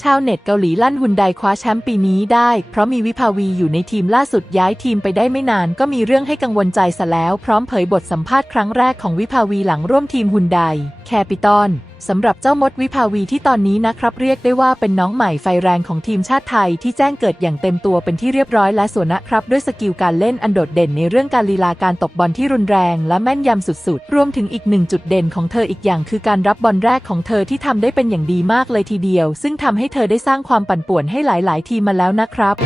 ชาวเน็ตเกาหลีลั่นฮุนไดคว้าแชมป์ปีนี้ได้ เพราะมีวิภาวีอยู่ในทีมล่าสุดย้ายทีมไปได้ไม่นานก็มีเรื่องให้กังวลใจซะแล้ว พร้อมเผยบทสัมภาษณ์ครั้งแรกของวิภาวีหลังร่วมทีมฮุนไดแคปิตอล สำหรับเจ้ามดวิภาวีที่ตอนนี้นะครับ เรียกได้ว่าเป็นน้องใหม่ไฟแรงของทีมชาติไทยที่แจ้งเกิดอย่างเต็มตัวเป็นที่เรียบร้อยและส่วนนะครับ ด้วยสกิลการเล่นอันโดดเด่นในเรื่องการลีลาการตกบอลที่รุนแรง และแม่นยำสุดๆ รวมถึงอีกหนึ่งจุดเด่นของเธออีกอย่างคือการรับบอลแรกของเธอที่ทำได้เป็นอย่างดีมากเลยทีเดียว ซึ่งทำให้เธอได้สร้างความปั่นป่วนให้หลาย ๆ ทีมมาแล้วนะครับ